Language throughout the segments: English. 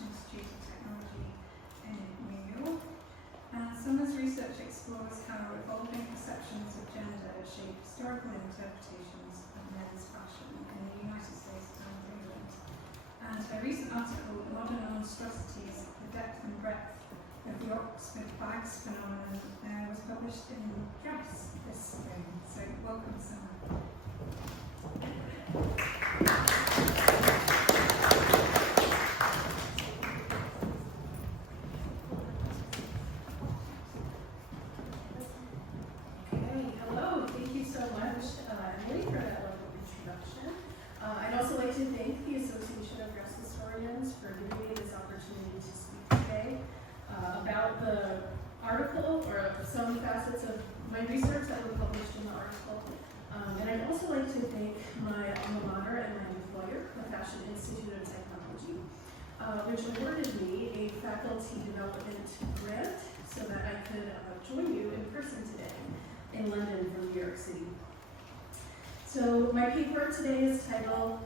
Institute of Technology in New York. Summer's research explores how evolving perceptions of gender shape historical interpretations of men's fashion in the United States and England. And her recent article, Modern Monstrosities, the Depth and Breadth of the Oxford Bags Phenomenon, was published in Dress this spring. So welcome, Summer. Hello, thank you so much, Emily, for that wonderful introduction. I'd also like to thank the Association of Dress Historians for giving me this opportunity to speak today about the article, or some facets of my research that were published in the article. And I'd also like to thank my alma mater and my employer, the Fashion Institute of Technology, which awarded me a faculty development grant so that I could join you in person today in London from New York City. So my paper today is titled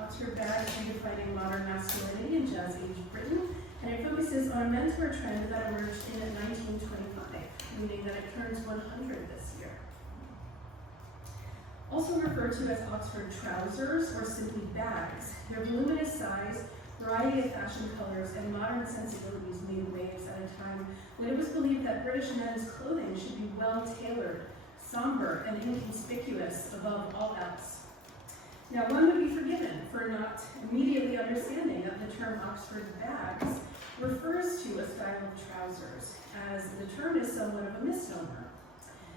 Oxford Bags Redefining Modern Masculinity in Jazz Age Britain, and it focuses on a menswear trend that emerged in 1925, meaning that it turns 100 this year. Also referred to as Oxford trousers or simply bags, their voluminous size, variety of fashion colors, and modern sensibilities made waves at a time when it was believed that British men's clothing should be well-tailored, somber, and inconspicuous above all else. Now, one would be forgiven for not immediately understanding that the term Oxford bags refers to a style of trousers, as the term is somewhat of a misnomer.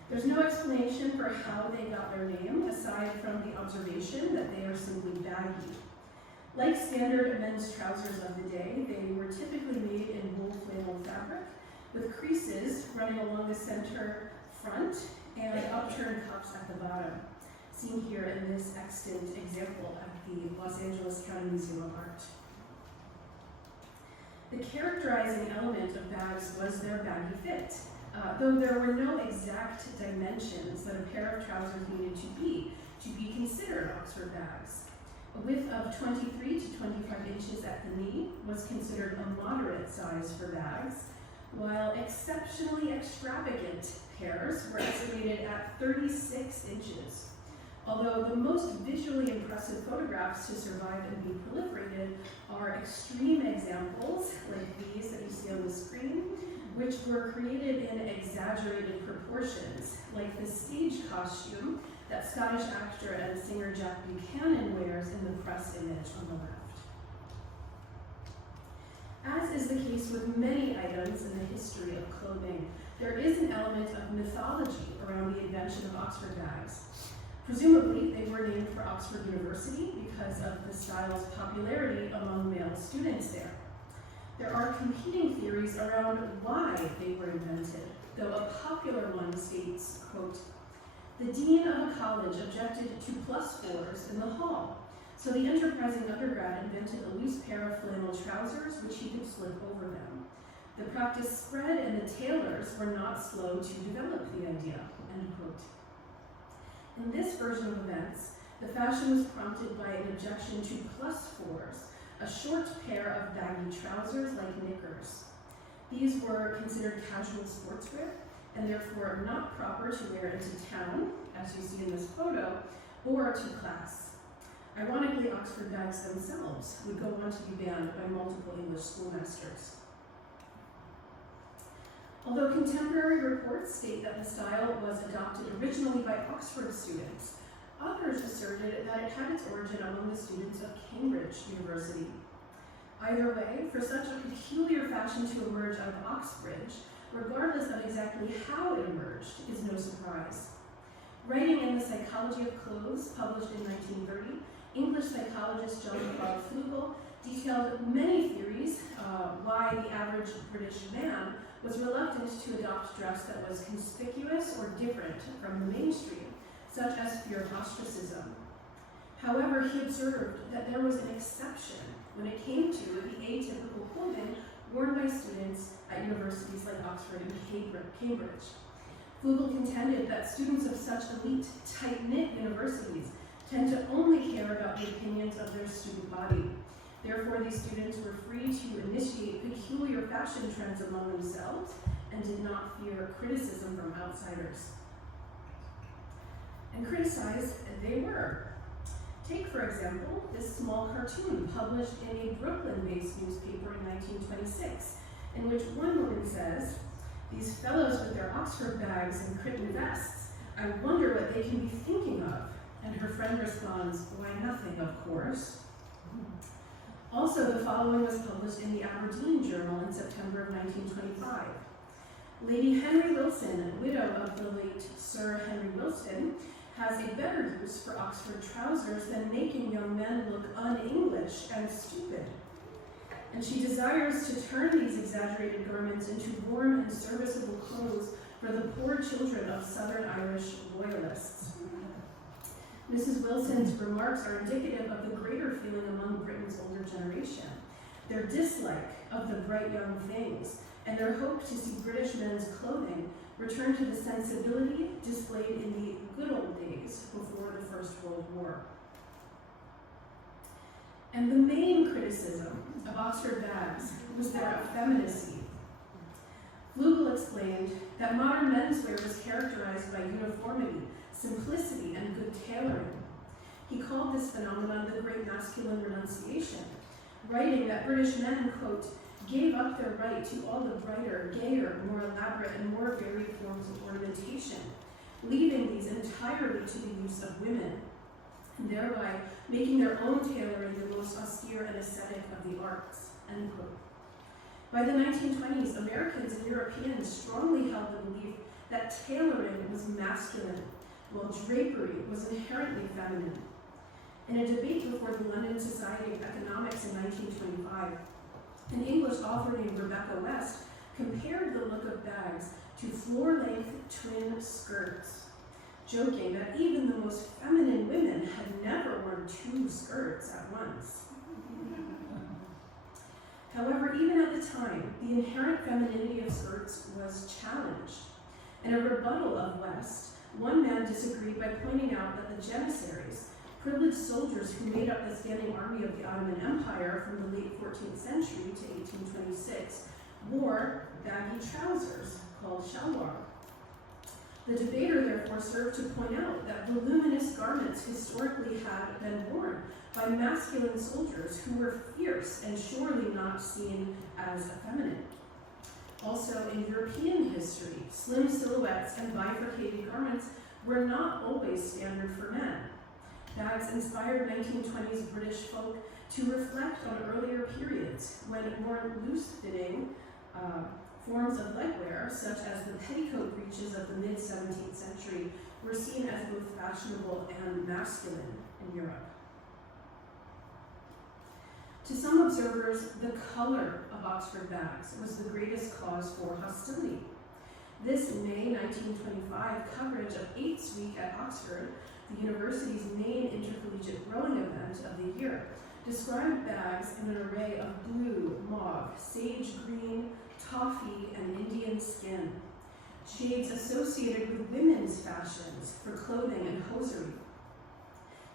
There's no explanation for how they got their name, aside from the observation that they are simply baggy. Like standard men's trousers of the day, they were typically made in wool flannel fabric, with creases running along the center front and upturned cuffs at the bottom, seen here in this extant example at the Los Angeles County Museum of Art. The characterizing element of bags was their baggy fit, though there were no exact dimensions that a pair of trousers needed to be considered Oxford bags. A width of 23 to 25 inches at the knee was considered a moderate size for bags, while exceptionally extravagant pairs were estimated at 36 inches. Although the most visually impressive photographs to survive and be proliferated are extreme examples like these that you see on the screen, which were created in exaggerated proportions, like the stage costume that Scottish actor and singer Jack Buchanan wears in the press image on the left. As is the case with many items in the history of clothing, there is an element of mythology around the invention of Oxford bags. Presumably, they were named for Oxford University because of the style's popularity among male students there. There are competing theories around why they were invented, though a popular one states, quote, "The dean of a college objected to +4s in the hall, so the enterprising undergrad invented a loose pair of flannel trousers which he could slip over them. The practice spread and the tailors were not slow to develop the idea," end quote. In this version of events, the fashion was prompted by an objection to +4s, a short pair of baggy trousers like knickers. These were considered casual sportswear and therefore not proper to wear into town, as you see in this photo, or to class. Ironically, Oxford bags themselves would go on to be banned by multiple English schoolmasters. Although contemporary reports state that the style was adopted originally by Oxford students, others asserted that it had its origin among the students of Cambridge University. Either way, for such a peculiar fashion to emerge out of Oxbridge, regardless of exactly how it emerged, is no surprise. Writing in The Psychology of Clothes, published in 1930, English psychologist John Claude Flugel detailed many theories why the average British man was reluctant to adopt dress that was conspicuous or different from the mainstream, such as fear of ostracism. However, he observed that there was an exception when it came to the atypical clothing worn by students at universities like Oxford and Cambridge. Flugel contended that students of such elite, tight-knit universities tend to only care about the opinions of their student body, Therefore, these students were free to initiate peculiar fashion trends among themselves and did not fear criticism from outsiders. And criticized they were. Take, for example, this small cartoon published in a Brooklyn-based newspaper in 1926, in which one woman says, "These fellows with their Oxford bags and Crichton vests, I wonder what they can be thinking of." And her friend responds, "Why, nothing, of course." Also, the following was published in the Aberdeen Journal in September of 1925. Lady Henry Wilson, widow of the late Sir Henry Wilson, has a better use for Oxford trousers than making young men look un-English and stupid. And she desires to turn these exaggerated garments into warm and serviceable clothes for the poor children of Southern Irish loyalists. Mrs. Wilson's remarks are indicative of the greater feeling among Britain's older generation, their dislike of the bright young things, and their hope to see British men's clothing return to the sensibility displayed in the good old days before the First World War. And the main criticism of Oxford bags was their effeminacy. Flugel explained that modern menswear was characterized by uniformity, simplicity, and good tailoring. He called this phenomenon the Great Masculine Renunciation, writing that British men, quote, gave up their right to all the brighter, gayer, more elaborate, and more varied forms of ornamentation, leaving these entirely to the use of women, and thereby making their own tailoring the most austere and ascetic of the arts, end quote. By the 1920s, Americans and Europeans strongly held the belief that tailoring was masculine, while drapery was inherently feminine. In a debate before the London Society of Economics in 1925, an English author named Rebecca West compared the look of bags to floor-length twin skirts, joking that even the most feminine women had never worn two skirts at once. However, even at the time, the inherent femininity of skirts was challenged. In a rebuttal of West, one man disagreed by pointing out that the Janissaries, privileged soldiers who made up the standing army of the Ottoman Empire from the late 14th century to 1826, wore baggy trousers called shalwar. The debater therefore served to point out that voluminous garments historically had been worn by masculine soldiers who were fierce and surely not seen as effeminate. Also, in European history, slim silhouettes and bifurcated garments were not always standard for men. Bags inspired 1920s British folk to reflect on earlier periods when more loose-fitting forms of legwear, such as the petticoat breeches of the mid-17th century, were seen as both fashionable and masculine in Europe. To some observers, the color of Oxford bags was the greatest cause for hostility. This May 1925 coverage of 8's Week at Oxford, the university's main intercollegiate rowing event of the year, described bags in an array of blue, mauve, sage green, toffee, and Indian skin, shades associated with women's fashions for clothing and hosiery.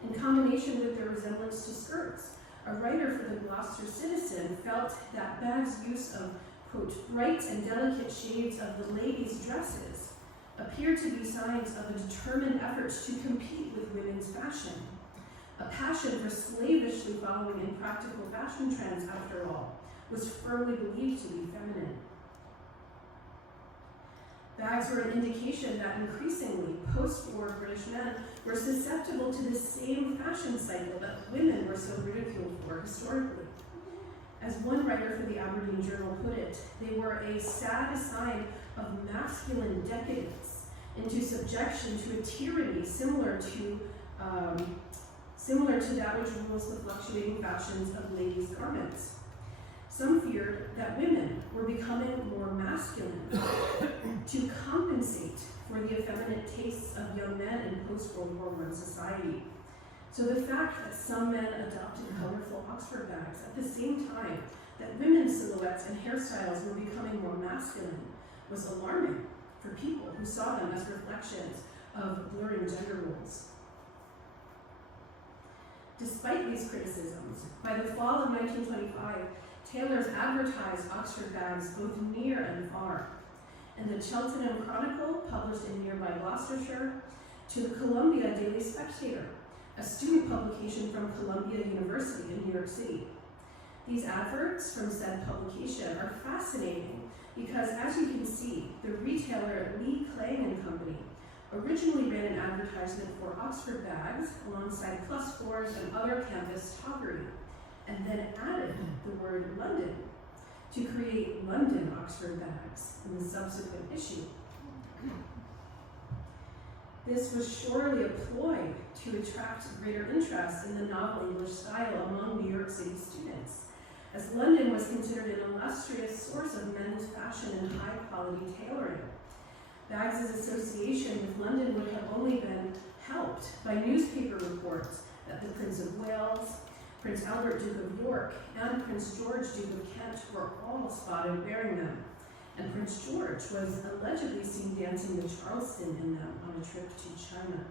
In combination with their resemblance to skirts, a writer for the Gloucester Citizen felt that bags' use of, quote, bright and delicate shades of the ladies' dresses appeared to be signs of a determined effort to compete with women's fashion, a passion for slavishly following impractical fashion trends, after all, was firmly believed to be feminine. Bags were an indication that increasingly post-war British men were susceptible to the same fashion cycle that women were so ridiculed for historically. As one writer for the Aberdeen Journal put it, they were a sad sign of masculine decadence into subjection to a tyranny similar to that which rules the fluctuating fashions of ladies' garments. Some feared that women were becoming more masculine to compensate for the effeminate tastes of young men in post-World War I society. So the fact that some men adopted colorful Oxford bags at the same time that women's silhouettes and hairstyles were becoming more masculine was alarming for people who saw them as reflections of blurring gender roles. Despite these criticisms, by the fall of 1925, tailors advertised Oxford bags both near and far. And the Cheltenham Chronicle, published in nearby Gloucestershire, to the Columbia Daily Spectator, a student publication from Columbia University in New York City. These adverts from said publication are fascinating because, as you can see, the retailer Lee Clang and Company originally ran an advertisement for Oxford bags alongside +4s and other campus toggery, and then added the word London to create London Oxford bags in the subsequent issue. This was surely a ploy to attract greater interest in the novel English style among New York City students, as London was considered an illustrious source of men's fashion and high-quality tailoring. Baggs' association with London would have only been helped by newspaper reports that the Prince of Wales, Prince Albert, Duke of York, and Prince George, Duke of Kent, were all spotted wearing them, and Prince George was allegedly seen dancing the Charleston in them on a trip to China.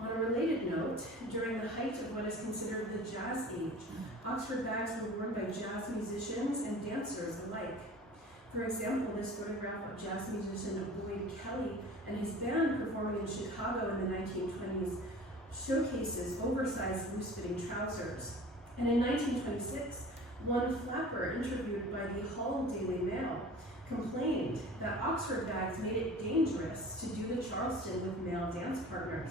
On a related note, during the height of what is considered the Jazz Age, Oxford bags were worn by jazz musicians and dancers alike. For example, this photograph of jazz musician Boyd Kelly and his band performing in Chicago in the 1920s showcases oversized loose-fitting trousers. And in 1926, one flapper interviewed by the Hull Daily Mail complained that Oxford bags made it dangerous to do the Charleston with male dance partners.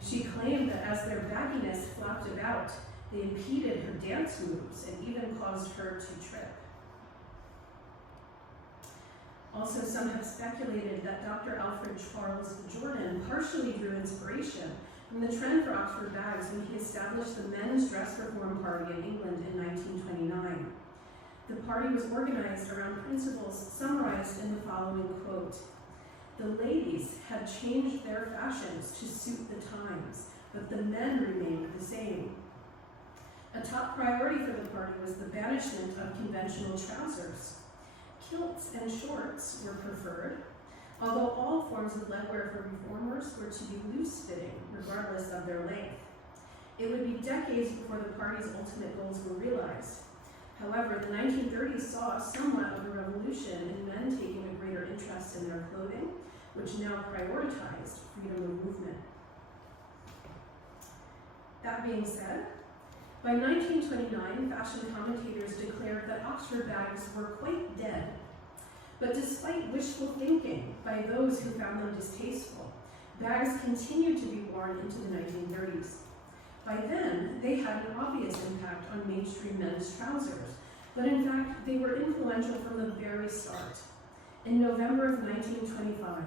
She claimed that as their bagginess flapped about, they impeded her dance moves and even caused her to trip. Also, some have speculated that Dr. Alfred Charles Jordan partially drew inspiration from the trend for Oxford bags when he established the Men's Dress Reform Party in England in 1929. The party was organized around principles summarized in the following quote: "The ladies have changed their fashions to suit the times, but the men remained the same." A top priority for the party was the banishment of conventional trousers. Kilts and shorts were preferred, although all forms of legwear for reformers were to be loose-fitting, regardless of their length. It would be decades before the party's ultimate goals were realized. However, the 1930s saw somewhat of a revolution in men taking a greater interest in their clothing, which now prioritized freedom of movement. That being said, by 1929, fashion commentators declared that Oxford bags were quite dead. But despite wishful thinking by those who found them distasteful, bags continued to be worn into the 1930s. By then, they had an obvious impact on mainstream men's trousers, but in fact, they were influential from the very start. In November of 1925,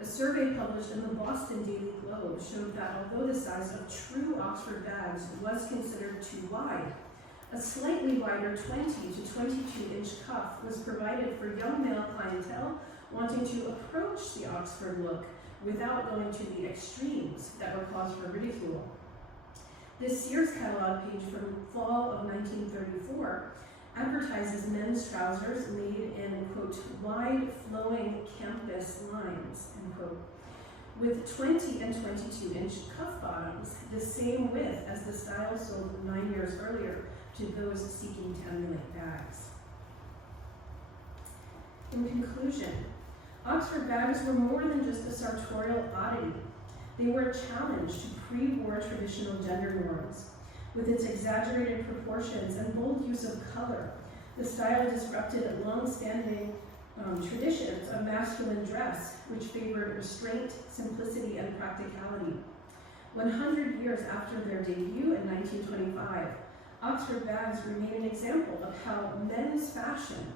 a survey published in the Boston Daily Globe showed that although the size of true Oxford bags was considered too wide, a slightly wider 20 to 22-inch cuff was provided for young male clientele wanting to approach the Oxford look without going to the extremes that were cause for ridicule. This Sears catalog page from fall of 1934 advertises men's trousers made in, quote, wide flowing campus lines, end quote, with 20 and 22-inch cuff bottoms, the same width as the style sold 9 years earlier to those seeking to emulate bags. In conclusion, Oxford bags were more than just a sartorial oddity. They were a challenge to pre-war traditional gender norms. With its exaggerated proportions and bold use of color, the style disrupted long-standing traditions of masculine dress, which favored restraint, simplicity, and practicality. 100 years after their debut in 1925, Oxford bags remain an example of how men's fashion,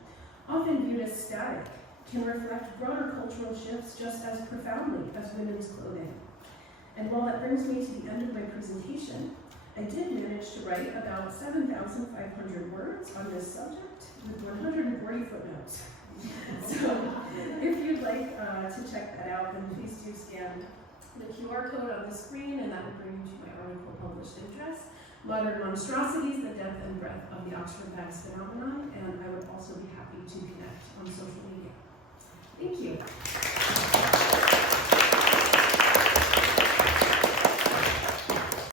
often viewed as static, can reflect broader cultural shifts just as profoundly as women's clothing. And while that brings me to the end of my presentation, I did manage to write about 7,500 words on this subject with 140 footnotes. So if you'd like to check that out, then please do scan the QR code on the screen, and that will bring you to my article published in Dress, Modern Monstrosities, the Depth and Breadth of the Oxford Bags Phenomenon, and I would also be happy to connect on social media. Thank you.